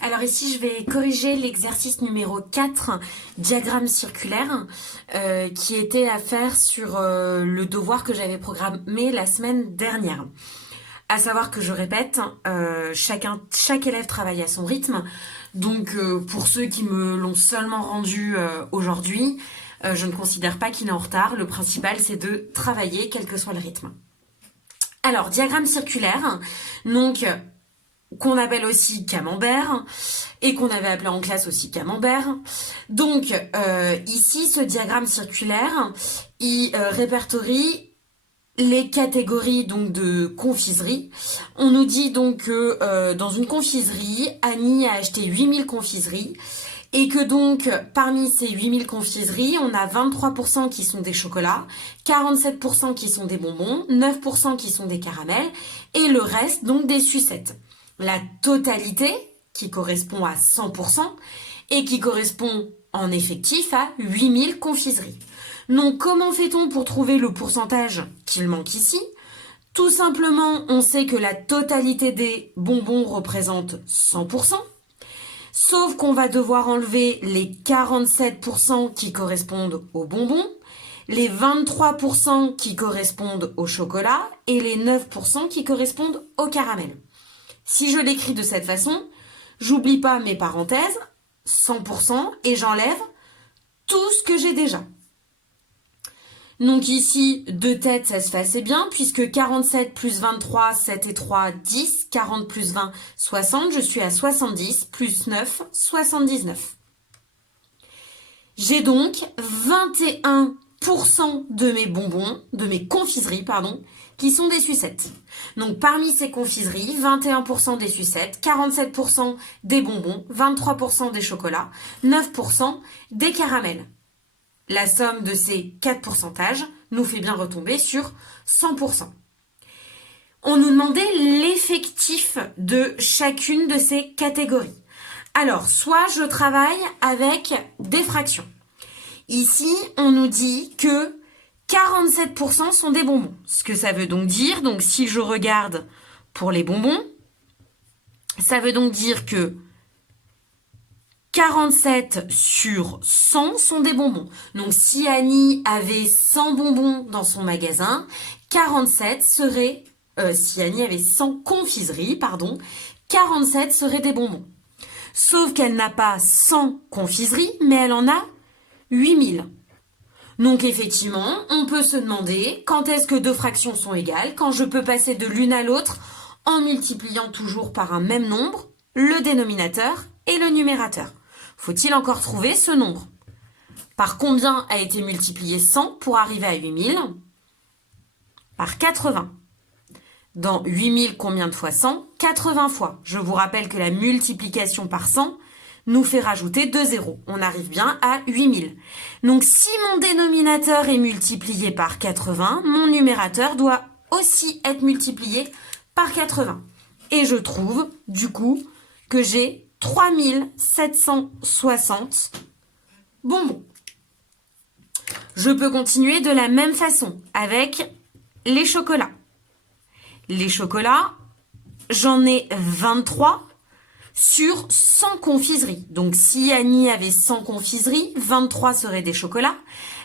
Alors ici, je vais corriger l'exercice numéro 4, diagramme circulaire, qui était à faire sur le devoir que j'avais programmé la semaine dernière. À savoir que je répète, chaque élève travaille à son rythme. Donc pour ceux qui me l'ont seulement rendu aujourd'hui, je ne considère pas qu'il est en retard. Le principal, c'est de travailler, quel que soit le rythme. Alors, diagramme circulaire, donc qu'on appelle aussi camembert et qu'on avait appelé en classe aussi camembert. Donc ici, ce diagramme circulaire, il répertorie les catégories donc de confiserie. On nous dit donc que dans une confiserie, Annie a acheté 8000 confiseries et que donc parmi ces 8000 confiseries, on a 23% qui sont des chocolats, 47% qui sont des bonbons, 9% qui sont des caramels et le reste donc des sucettes. La totalité, qui correspond à 100% et qui correspond en effectif à 8000 confiseries. Donc comment fait-on pour trouver le pourcentage qu'il manque ici? Tout simplement, on sait que la totalité des bonbons représente 100%, sauf qu'on va devoir enlever les 47% qui correspondent aux bonbons, les 23% qui correspondent au chocolat et les 9% qui correspondent au caramel. Si je l'écris de cette façon, j'oublie pas mes parenthèses, 100%, et j'enlève tout ce que j'ai déjà. Donc ici, de tête, ça se fait assez bien, puisque 47 plus 23, 7 et 3, 10, 40 plus 20, 60, je suis à 70, plus 9, 79. J'ai donc 21% de mes bonbons, de mes confiseries, pardon, qui sont des sucettes. Donc parmi ces confiseries, 21% des sucettes, 47% des bonbons, 23% des chocolats, 9% des caramels. La somme de ces 4 pourcentages nous fait bien retomber sur 100%. On nous demandait l'effectif de chacune de ces catégories. Alors, soit je travaille avec des fractions. Ici, on nous dit que 47% sont des bonbons. Ce que ça veut donc dire, donc si je regarde pour les bonbons, ça veut donc dire que 47 sur 100 sont des bonbons. Donc si Annie avait 100 bonbons dans son magasin, 47 serait, si Annie avait 100 confiseries, 47 seraient des bonbons. Sauf qu'elle n'a pas 100 confiseries, mais elle en a 8000. Donc effectivement, on peut se demander quand est-ce que deux fractions sont égales, quand je peux passer de l'une à l'autre en multipliant toujours par un même nombre, le dénominateur et le numérateur. Faut-il encore trouver ce nombre? Par combien a été multiplié 100 pour arriver à 8000? Par 80. Dans 8000, combien de fois 100? 80 fois. Je vous rappelle que la multiplication par 100 nous fait rajouter 2 zéros. On arrive bien à 8000. Donc si mon dénominateur est multiplié par 80, mon numérateur doit aussi être multiplié par 80. Et je trouve, du coup, que j'ai 3760 bonbons. Je peux continuer de la même façon avec les chocolats. Les chocolats, j'en ai 23 sur 100 confiseries. Donc si Annie avait 100 confiseries, 23 seraient des chocolats.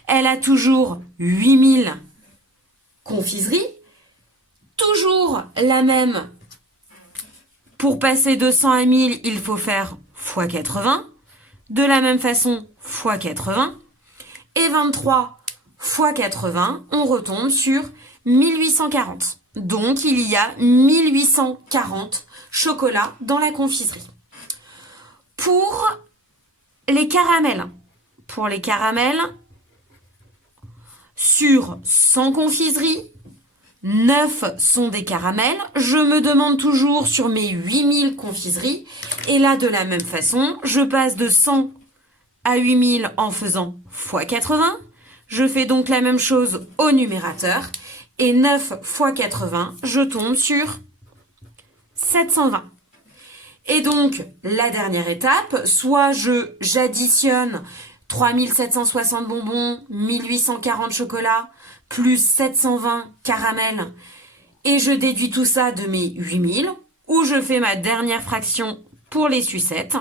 Elle a toujours 8000 confiseries. Toujours la même. Pour passer de 100 à 1000, il faut faire x 80. De la même façon, x 80. Et 23 x 80, on retombe sur 1840. Donc, il y a 1840 chocolats dans la confiserie. Pour les caramels, sur 100 confiseries, 9 sont des caramels. Je me demande toujours sur mes 8000 confiseries. Et là, de la même façon, je passe de 100 à 8000 en faisant x 80. Je fais donc la même chose au numérateur. Et 9 x 80, je tombe sur 720. Et donc, la dernière étape, soit j'additionne 3760 bonbons, 1840 chocolats, plus 720 caramels, et je déduis tout ça de mes 8000, ou je fais ma dernière fraction pour les sucettes.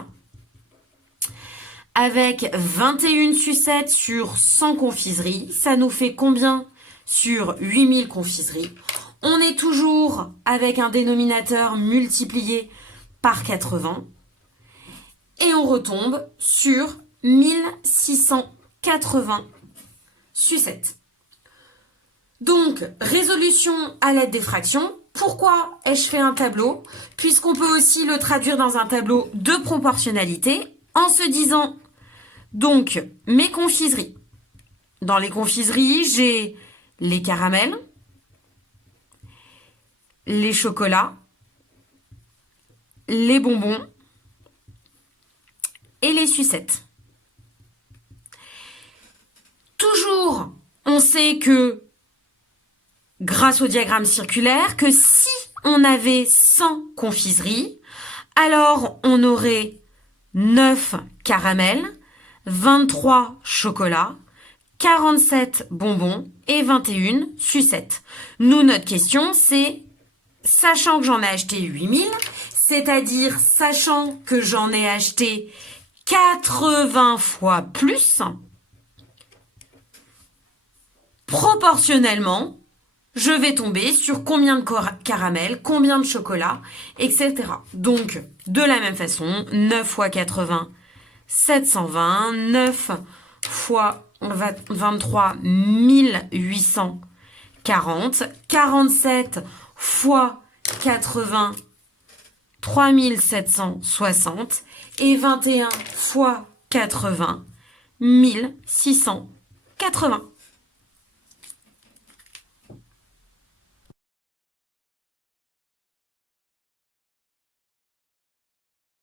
Avec 21 sucettes sur 100 confiseries, ça nous fait combien sur 8000 confiseries? On est toujours avec un dénominateur multiplié par 80 et on retombe sur 1680 sucettes. Donc, résolution à l'aide des fractions. Pourquoi ai-je fait un tableau? Puisqu'on peut aussi le traduire dans un tableau de proportionnalité en se disant, donc, mes confiseries. Dans les confiseries, j'ai les caramels, les chocolats, les bonbons et les sucettes. Toujours, on sait que, grâce au diagramme circulaire, que si on avait 100 confiseries, alors on aurait 9 caramels, 23 chocolats, 47 bonbons et 21 sucettes. Nous, notre question, c'est, sachant que j'en ai acheté 8000, c'est-à-dire sachant que j'en ai acheté 80 fois plus, proportionnellement, je vais tomber sur combien de caramel, combien de chocolat, etc. Donc, de la même façon, 9 fois 80, 720, 9 fois 23, 1840, 47 fois 80, 3760 et 21 fois 80, 1680.